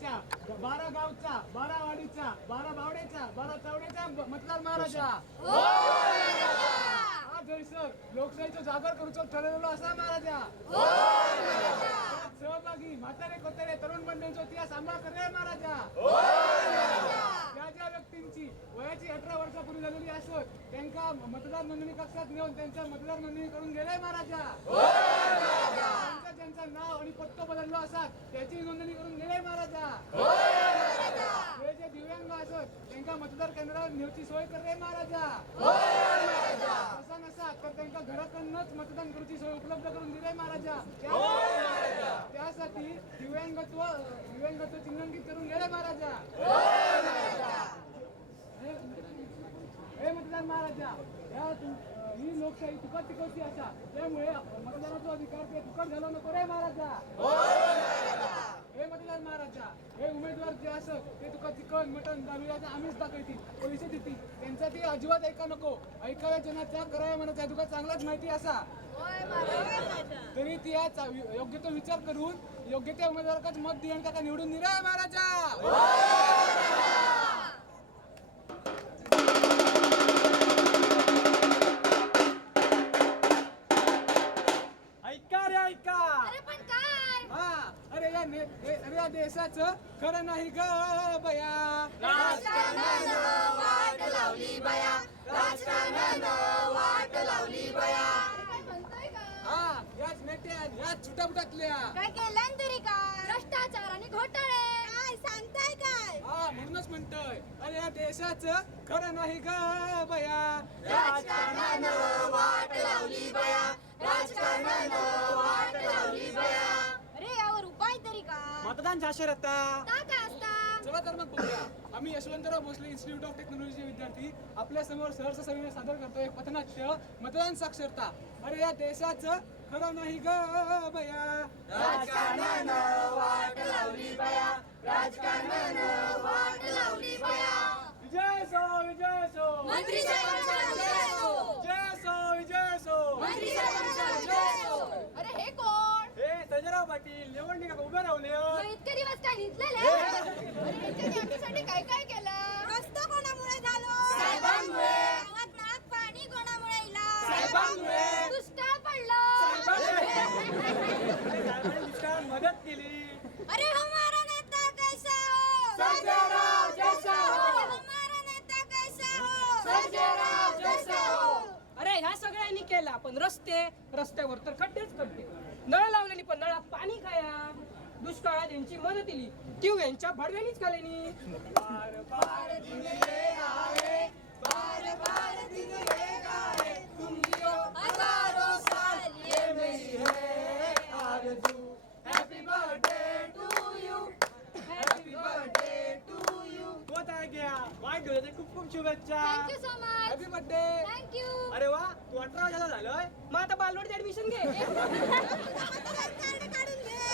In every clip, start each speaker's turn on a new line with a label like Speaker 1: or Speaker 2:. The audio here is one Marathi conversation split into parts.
Speaker 1: जिल्ह्याच्या बारा गावचा बारा वाडीचा बारा बावड्याचा बारा चावड्याचा मतदार महाराजा. हा जयसर लोकशाहीचं जागर करूचो ठरवलेलो असा महाराजा. त्यात सहभागी म्हातारे कोतारे तरुण मंडळींचो त्या सांभाळ करे महाराजा. त्या ज्या व्यक्तींची वयाची अठरा वर्षापूर्वी झालेली असत त्यांका मतदार नोंदणी कक्षात नेऊन त्यांचा मतदार नोंदणी करून गेले महाराजा. त्यांचा त्यांचा नाव आणि पत्तो बदललो असत त्याची नोंदणी करून गेलाय महाराजा. हे जे दिव्यांग असत त्यांका मतदार केंद्रावर नेवची सोय करले महाराजा. असा नसा तर त्यांना घराकडनंच मतदान करूची सोय उपलब्ध करून दिले महाराजा. त्यासाठी दिव्यांगत्व दिव्यांगत्व चिन्हांकित करून गेले महाराजा. हे- मतदार महाराजा या ही लोकशाही तुकट तिकटची असा. त्यामुळे मतदानाचा अधिकार ते तुकट झाला नको रे महाराजा. हे मतदार महाराजा हे उमेदवार जे असत ते तुका चिकन मटन दारुयाचं आम्हीच दाखवतील पैसे देतील. त्यांचा ते अजिबात ऐका नको. ऐकाव्या जनाच्या कराव्या त्या तुका चांगलाच माहिती असा. तरी ती या योग्य तो विचार करून योग्य त्या उमेदवाराकाच मत देऊन का निवडून दिलाय महाराजा. देशाचं खरं नाही ग बया.
Speaker 2: राजकारणानं वाट लावली बया. राजकारणानं वाट लावली बया. काय म्हणताय का
Speaker 1: हा याच नेत्या याच छुटापुटातल्या.
Speaker 2: काय केलं तरी काय भ्रष्टाचार आणि घोटाळे. काय सांगताय काय?
Speaker 1: हा म्हणूनच म्हणतोय. अरे या देशाचं खरं नाही ग बया.
Speaker 2: राजकारणानं वाट
Speaker 1: मतदान
Speaker 2: असता
Speaker 1: चला तर मग बघूया आम्ही यशवंतराव भोसले इन्स्टिट्यूट ऑफ टेक्नॉलॉजीचे विद्यार्थी. आपल्यासमोर सहर्ष सविनय सादर करतोय पथनाट्य मतदान साक्षरता. अरे या देशाचं खरं नाही ग बया
Speaker 2: राजकारणानं वाट लावली बया राजकारणानं वाट लावली बया
Speaker 1: विजय सो विजय सो.
Speaker 2: मंत्री साहेबांचा जय हो.
Speaker 1: जय सो विजय सो.
Speaker 2: मंत्री साहेबांचा हे
Speaker 1: संजयराव पाटील निवडणुका उभे राहले.
Speaker 2: मग इतके दिवस काय निघलेले? आमच्यासाठी काय काय केलं? रस्ता कोणामुळे झालो?
Speaker 1: साहेबांमुळे.
Speaker 2: गावात नळात पाणी कोणामुळे इला
Speaker 1: साहेबांमुळे.
Speaker 2: दुष्काळ पडलं.
Speaker 1: मदत केली.
Speaker 2: अरे हमारा नेता कैसा हो
Speaker 1: संजय राव जैसा हो.
Speaker 2: अरे हमारा नेता कैसा हो
Speaker 1: संजय राव जैसा हो.
Speaker 3: अरे ह्या सगळ्यांनी केला पण रस्ते रस्त्यावर तर खड्डेच खड्डे नळ लावलेली पण नळात पाणी खाया दुष्काळात यांची मदत दिली. तीव यांच्या भडव्यानीच
Speaker 2: हजारों साल ये
Speaker 1: मेरी है आरज़ू happy birthday to you birthday to you होत आहे गया वाढदिवसाच्या खूप खूप शुभेच्छा.
Speaker 2: Thank you so much
Speaker 1: happy birthday
Speaker 2: thank you
Speaker 1: अरे वा तू अठरा वर्षाचा झालोय.
Speaker 3: मग आता बालवाडीत ऍडमिशन घे.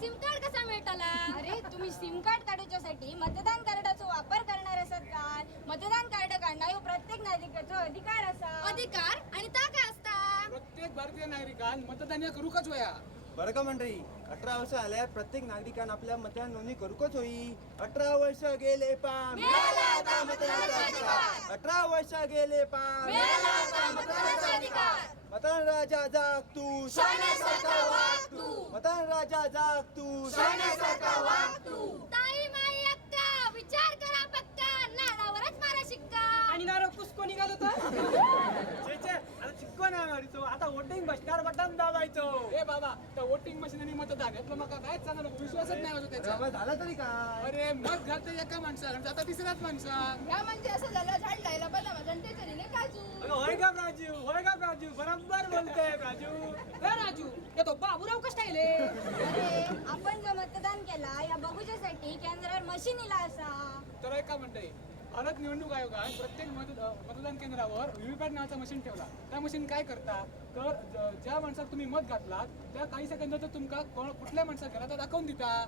Speaker 2: सिम कार्ड कसा मिळताला? अरे तुम्ही सिम कार्ड काढूच्यासाठी मतदान कार्डाचा वापर करणार असत काय मतदान कार्ड काढणं ह्यो प्रत्येक नागरिकाचा अधिकार असा. अधिकार आणि ता काय असता.
Speaker 1: प्रत्येक भारतीय नागरिकान मतदान या करूकच वया
Speaker 4: बरं का मंडळी अठरा वर्ष आल्यावर प्रत्येक नागरिकानं आपल्या मतदान नोंदणी करूकच होई. अठरा वर्ष गेले पाम
Speaker 2: मिळाला आता मतदानाचा अधिकार.
Speaker 4: अठरा वर्ष गेले पाम
Speaker 2: मिळाला आता मतदानाचा अधिकार.
Speaker 4: मतदान राजा जाग तू
Speaker 2: वाग
Speaker 4: मतदान राजा जाग तू
Speaker 2: शाण्यासारखा वाग तू. ताई माई अक्का विचार करा पक्का नाडावरच मारा शिक्का.
Speaker 3: आणि नारळ कुसको निघालो
Speaker 1: छे, छे, आता चिक्को नाही मारितो आता वोटिंग बसणार बटन दाबायचो. ए बाबा त्या वोटिंग मशीन आणि मतदान यातलं मका काय सांगा विश्वासच नाही होतो त्याचा
Speaker 4: मग झाला तरी काय?
Speaker 1: अरे मत घालते एका माणसाला आणि आता तिसऱ्याच माणसा
Speaker 2: ह्या म्हणजे असं झालं झाड लायला पहिला जनतेच्या दिले काजू.
Speaker 1: होय का राजू? होय का राजू? बरोबर बोलतोय राजू.
Speaker 3: का राजू येतो बाबूराव कष्ट येले
Speaker 2: अरे आपण जो मतदान केला या बघूच्यासाठी इला असा.
Speaker 1: तर ऐका म्हणते भारत निवडणूक आयोगाने प्रत्येक मत मतदान केंद्रावर व्हीव्हीपॅट नावाचा मशीन ठेवला. त्या मशीन काय करता? तर ज- ज्या माणसात तुम्ही मत घातलात त्या काही सेकंदात तुमका कोण कुठल्या माणसात घाला तर दाखवून दिता?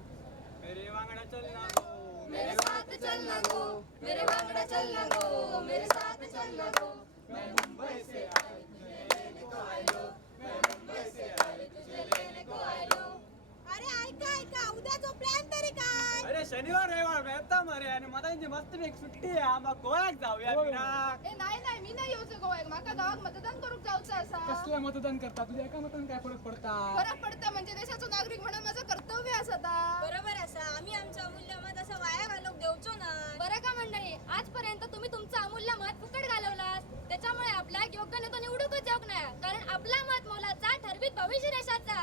Speaker 1: मेरे वांगडा चल ना गो.
Speaker 2: मेरे साथ चलना गो. मेरे वांगडा चलना गो. मेरे साथ चलना गो.
Speaker 1: मैं मुंबई से आई तुझे लेने को आयो मैं मुंबई से आई तुझे लेने को आयो
Speaker 2: अरे ऐक ऐका. ऐका उद्याचा प्लॅन तरी काय?
Speaker 5: अरे शनिवार रविवार वेळता मरे. आणि मतांची मस्त एक सुट्टी आहे. आम्हा गोव्याक जाऊया
Speaker 1: होय.
Speaker 6: ए नाही नाही. मी नाही येऊचं गोव्याक माका गावात मतदान करूक जाऊचं असा.
Speaker 1: कसलं मतदान करता? तुझ्या एका मतान काय फरक पडता?
Speaker 6: फरक पडतं म्हणजे देशाचो नागरिक म्हणून माझं कर्तव्य असं आता
Speaker 2: बरोबर असा आम्ही आमचं अमूल्य मत असं वाया घालूक देऊचो ना.
Speaker 7: बरं का मंडळी? आजपर्यंत तुम्ही तुमचं अमूल्य मत फुकट घालवलास त्याच्यामुळे आपला योग्य नेता निवडूकच योग नाही कारण आपला मत मोलाचा ठरवित भविष्य देशाचा.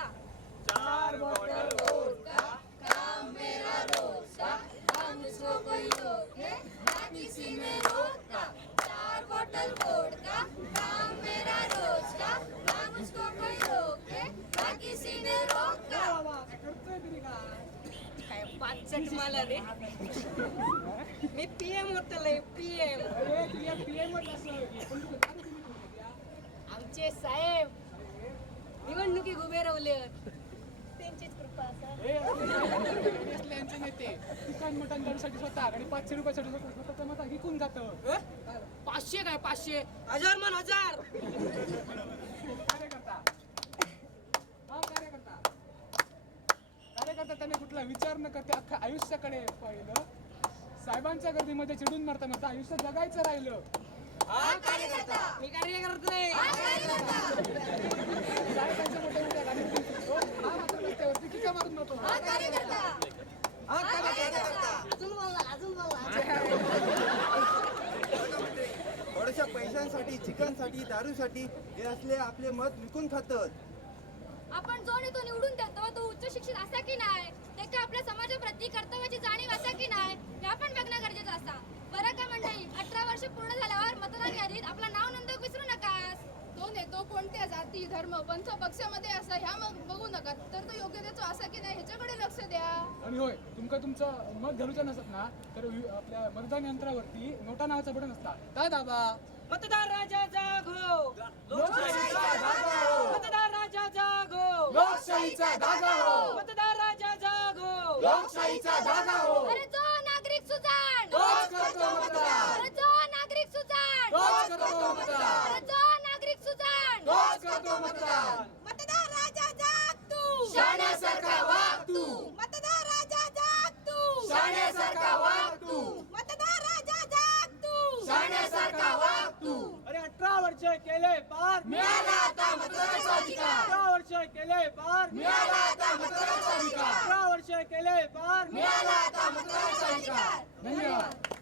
Speaker 5: चार बॉटल
Speaker 7: चार का काम मेरा रोज का हम उसको कोई रोके ना किसी ने रोका
Speaker 1: बाबा, काय करतोय तरी काय
Speaker 3: काय पाचट मला रे मी पीएम होतलंय पीएम
Speaker 1: अरे तुझ्या PM च असं. पण तू काय तुम्ही करत पीएम
Speaker 3: आमचे साहेब निवडणुकी उभे रावले त्यांचीच कृपा असा.
Speaker 1: हे असले असले यांचे नेते चिकन मटन दरसाठी स्वतः आणि पाचशे रुपयासाठी स्वतः मत विकून जातं.
Speaker 3: पाचशे काय पाचशे? हजार मन हजार.
Speaker 1: कार्यकर्ता. हा कार्यकर्ता. कार्यकर्ता त्याने कुठला विचार न करते अख्खा आयुष्याकडे पाहिलं. साहेबांच्या गर्दीमध्ये चिडून मरता मरता आयुष्य जगायचं राहिलं.
Speaker 3: मी कार्य करत नाही
Speaker 4: थोड्याशा पैशांसाठी चिकनसाठी दारूसाठी हे असले आपले मत विकून खातात.
Speaker 7: आपण जो नेतो निवडून देतो तो उच्च शिक्षित असा की नाही त्याच्या आपल्या समाजाप्रती कर्तव्याची जाणीव असा की नाही हे आपण बघणं गरजेचं असा. बरं का मंडळी अठरा वर्ष पूर्ण झाल्यावर मतदान यादीत आपलं नाव नोंदवूक विसरू नकास.
Speaker 6: तो नेतो कोणत्या जाती धर्म पंथ पक्षामध्ये असा ह्या मग बघू नका. तर तो योग्य असा की नाही ह्याच्याकडे लक्ष द्या.
Speaker 1: आणि होय तुमका तुमचं मत घालूचं नसत ना तर वि- आपल्या मतदान यंत्रावरती नोटा नावाचं बटन असता. काय दाबा.
Speaker 3: मतदार राजा जागो. मतदार राजा जागो.
Speaker 1: लोकशाहीचा धागा हो.
Speaker 3: मतदार राजा जागो.
Speaker 1: लोकशाहीचा धागा हो.
Speaker 7: अरे जो नागरिक सुजाण
Speaker 1: तोच करतो मतदान
Speaker 7: अरे जो नागरिक सुजाण
Speaker 1: तोच करतो मतदान
Speaker 7: अरे जो नागरिक सुजाण
Speaker 1: तोच करतो मतदान
Speaker 2: मतदार राजा जाग तू
Speaker 1: शाण्यासारखा वाग तू
Speaker 2: मतदार राजा जाग तू
Speaker 1: शाण्यासारखा वाग तू
Speaker 2: मतदार राजा जाग तू
Speaker 1: शाण्यासारखा वाग तू
Speaker 5: अरे अठरा वर्ष केले पार.
Speaker 1: मिळाला आता मतदानाचा अधिकार.
Speaker 5: अठरा वर्ष केले पार.
Speaker 1: मिळाला आता मतदानाचा अधिकार.
Speaker 5: अठरा वर्ष केले पार.
Speaker 1: मिळाला आता मतदानाचा अधिकार. धन्यवाद.